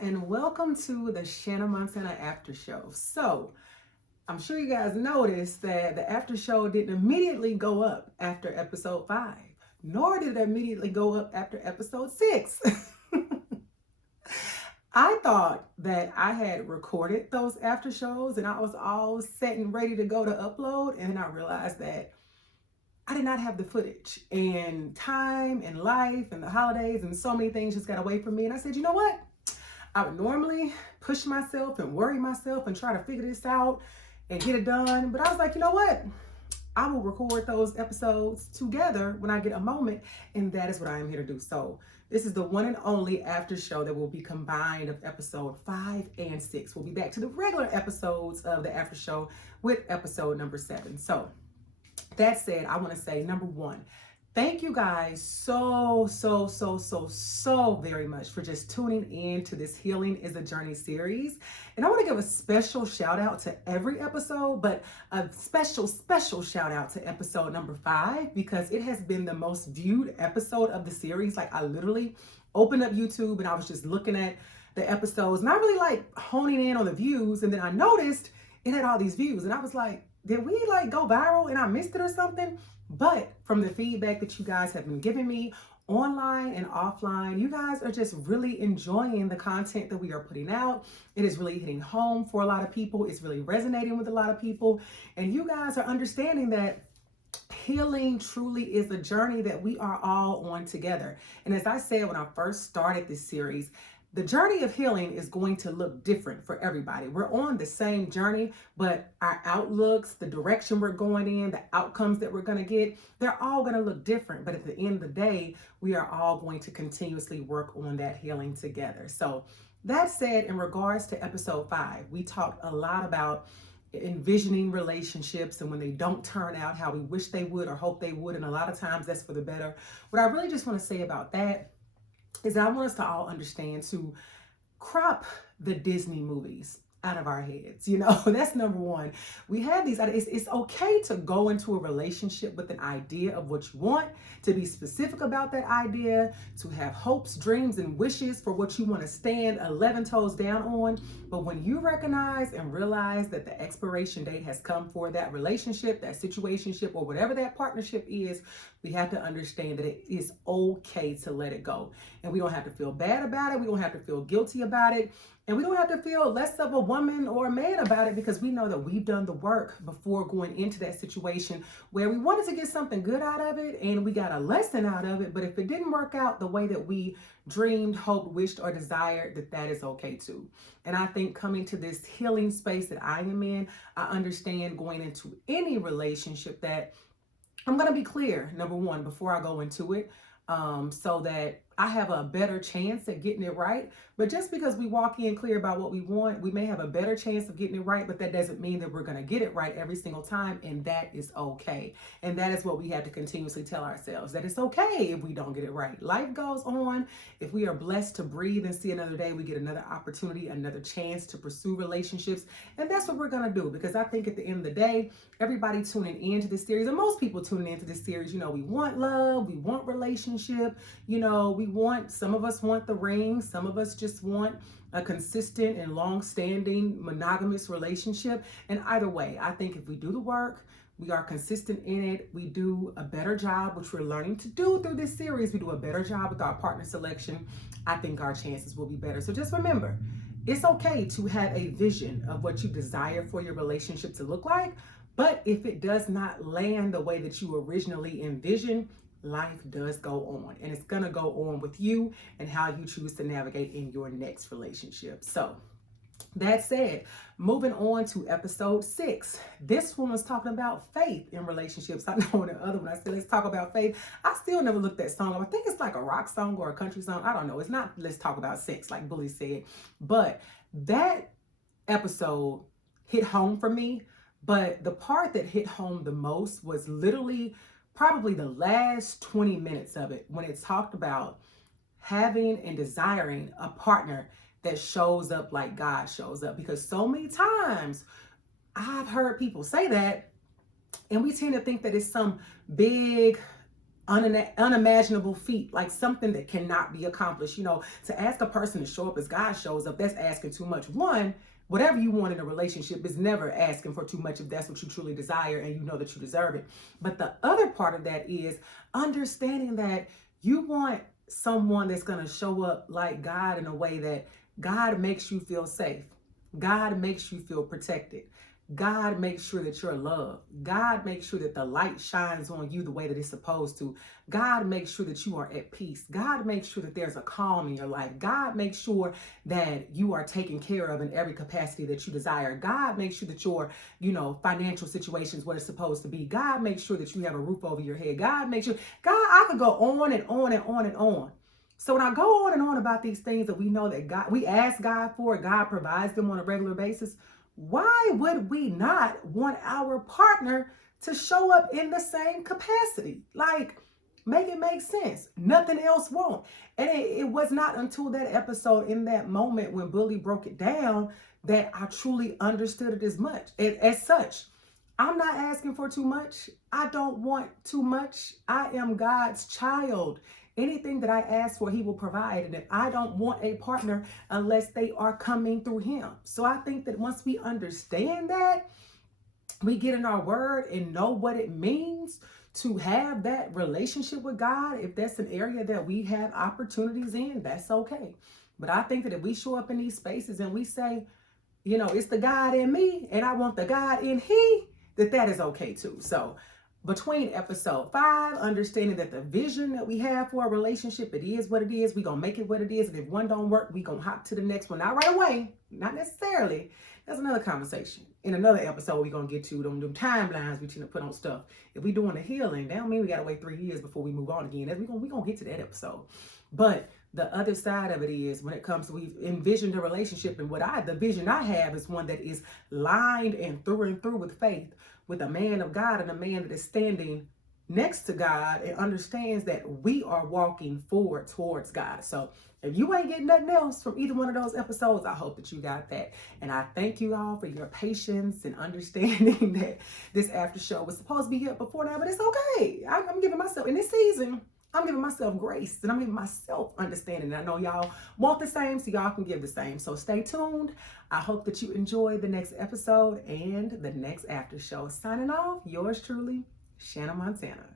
and welcome to the Shaanah Montana after show. So, I'm sure you guys noticed that the after show didn't immediately go up after episode 5, nor did it immediately go up after episode 6. I thought that I had recorded those after shows and I was all set and ready to go to upload, and then I realized that I did not have the footage, and time and life and the holidays and so many things just got away from me. And I said, you know what? I would normally push myself and worry myself and try to figure this out and get it done. But I was like, you know what? I will record those episodes together when I get a moment, and that is what I am here to do. So this is the one and only after show that will be combined of episode 5 and 6. We'll be back to the regular episodes of the after show with episode number 7. So that said, I want to say, number one, thank you guys so very much for just tuning in to this Healing is a Journey series. And I want to give a special shout out to every episode, but a special shout out to episode number 5, because it has been the most viewed episode of the series. Like, I literally opened up YouTube and I was just looking at the episodes, not really like honing in on the views. And then I noticed it had all these views and I was like, did we like go viral and I missed it or something? But from the feedback that you guys have been giving me online and offline, you guys are just really enjoying the content that we are putting out. It is really hitting home for a lot of people. It's really resonating with a lot of people. And you guys are understanding that healing truly is a journey that we are all on together. And as I said when I first started this series, the journey of healing is going to look different for everybody. We're on the same journey, but our outlooks, the direction we're going in, the outcomes that we're going to get, they're all going to look different. But at the end of the day, we are all going to continuously work on that healing together. So that said, in regards to episode 5, we talked a lot about envisioning relationships and when they don't turn out how we wish they would or hope they would. And a lot of times that's for the better. What I really just want to say about that is that I want us to all understand to crop the Disney movies out of our heads. You know, that's number one. We have these, it's okay to go into a relationship with an idea of what you want, to be specific about that idea, to have hopes, dreams, and wishes for what you want to stand 11 toes down on. But when you recognize and realize that the expiration date has come for that relationship, that situationship, or whatever that partnership is, we have to understand that it is okay to let it go. And we don't have to feel bad about it. We don't have to feel guilty about it. And we don't have to feel less of a woman or a man about it, because we know that we've done the work before going into that situation where we wanted to get something good out of it and we got a lesson out of it. But if it didn't work out the way that we dreamed, hoped, wished, or desired, that is okay too. And I think coming to this healing space that I am in, I understand going into any relationship that I'm going to be clear, number one, before I go into it, so that I have a better chance at getting it right. But just because we walk in clear about what we want, we may have a better chance of getting it right, but that doesn't mean that we're going to get it right every single time. And that is okay. And that is what we have to continuously tell ourselves, that it's okay if we don't get it right. Life goes on. If we are blessed to breathe and see another day, we get another opportunity, another chance to pursue relationships. And that's what we're going to do, because I think at the end of the day, everybody tuning into this series, and most people tuning into this series, you know, we want love, we want relationship, you know, some of us want the ring, some of us just want a consistent and long-standing monogamous relationship. And either way, I think if we do the work, we are consistent in it, we do a better job, which we're learning to do through this series, we do a better job with our partner selection, I think our chances will be better. So just remember, it's okay to have a vision of what you desire for your relationship to look like, but if it does not land the way that you originally envisioned, life does go on, and it's going to go on with you and how you choose to navigate in your next relationship. So that said, moving on to episode 6. This one was talking about faith in relationships. I know in the other one I said, let's talk about faith. I still never looked that song up. I think it's like a rock song or a country song. I don't know. It's not let's talk about sex like Bully said. But that episode hit home for me. But the part that hit home the most was literally probably the last 20 minutes of it, when it talked about having and desiring a partner that shows up like God shows up. Because so many times I've heard people say that, and we tend to think that it's some big unimaginable feat, like something that cannot be accomplished. To ask a person to show up as God shows up, that's asking too much. One, whatever you want in a relationship is never asking for too much if that's what you truly desire and you know that you deserve it. But the other part of that is understanding that you want someone that's going to show up like God in a way that God makes you feel safe. God makes you feel protected. God makes sure that you're loved. God makes sure that the light shines on you the way that it's supposed to. God makes sure that you are at peace. God makes sure that there's a calm in your life. God makes sure that you are taken care of in every capacity that you desire. God makes sure that your, financial situation is what it's supposed to be. God makes sure that you have a roof over your head. God makes sure, I could go on and on and on and on. So when I go on and on about these things that we know that we ask God for, God provides them on a regular basis, why would we not want our partner to show up in the same capacity? Like, make it make sense. Nothing else won't. And it was not until that episode, in that moment when Bully broke it down, that I truly understood it as such. I'm not asking for too much. I don't want too much. I am God's child. Anything that I ask for, he will provide. And if I don't want a partner unless they are coming through him. So I think that once we understand that, we get in our word and know what it means to have that relationship with God. If that's an area that we have opportunities in, that's okay. But I think that if we show up in these spaces and we say, it's the God in me and I want the God in he, that is okay too. So between episode 5, understanding that the vision that we have for a relationship, it is what it is. We're going to make it what it is. And if one don't work, we're going to hop to the next one. Not right away. Not necessarily. That's another conversation. In another episode, we're going to get to them timelines we tend to put on stuff. If we're doing the healing, that don't mean we got to wait 3 years before we move on again. We're going to get to that episode. But the other side of it is when it comes to we've envisioned a relationship, and the vision I have is one that is lined and through with faith, with a man of God and a man that is standing next to God and understands that we are walking forward towards God. So if you ain't getting nothing else from either one of those episodes, I hope that you got that. And I thank you all for your patience and understanding that this after show was supposed to be up before now, but it's okay. I'm giving myself, in this season, I'm giving myself grace and I'm giving myself understanding. And I know y'all want the same, so y'all can give the same. So stay tuned. I hope that you enjoy the next episode and the next after show. Signing off, yours truly, Shaanah Montana.